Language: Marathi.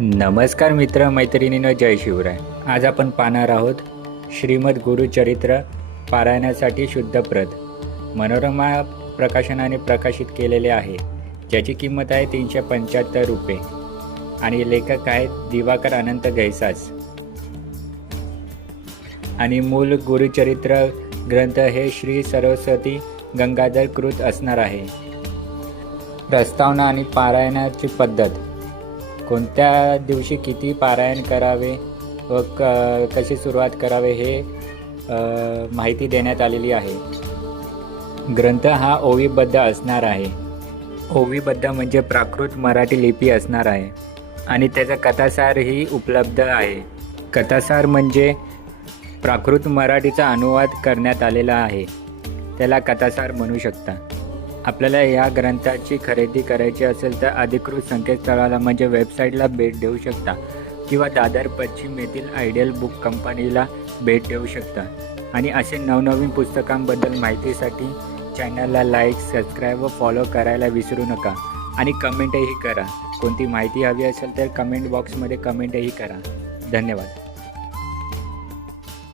नमस्कार मित्र मैत्रिणींनो, जय शिवराय. आज आपण पाहणार आहोत श्रीमद गुरुचरित्र पारायणासाठी शुद्ध प्रत. मनोरमा प्रकाशनाने प्रकाशित केलेले आहे, ज्याची किंमत आहे 375 रुपये आणि लेखक आहेत दिवाकर अनंत गैसास. आणि मूल गुरुचरित्र ग्रंथ हे श्री सरस्वती गंगाधर कृत असणार आहे. प्रस्तावना आणि पारायणाची पद्धत, कोणत्या दिवशी किती पारायण करावे व कशी सुरुवात करावे हे माहिती देण्यात आलेली आहे. ग्रंथ हा ओवीबद्ध असणार आहे. ओवीबद्ध म्हणजे प्राकृत मराठी लिपी असणार आहे आणि त्याचा कथासारही उपलब्ध आहे. कथासार म्हणजे प्राकृत मराठीचा अनुवाद करण्यात आलेला आहे, त्याला कथासार म्हणू शकता. आपल्याला या ग्रंथाची खरेदी करायची असेल तर अधिकृत संकेतस्थळाला म्हणजे वेबसाईटला भेट देऊ शकता किंवा दादर पश्चिम येथील आयडियल बुक कंपनीला भेट देऊ शकता. आणि असे नवनवीन पुस्तकांबद्दल माहितीसाठी चॅनलला लाईक, सबस्क्राईब व फॉलो करायला विसरू नका. आणि कमेंटही करा. कोणती माहिती हवी असेल तर कमेंट बॉक्समध्ये कमेंटही करा. धन्यवाद.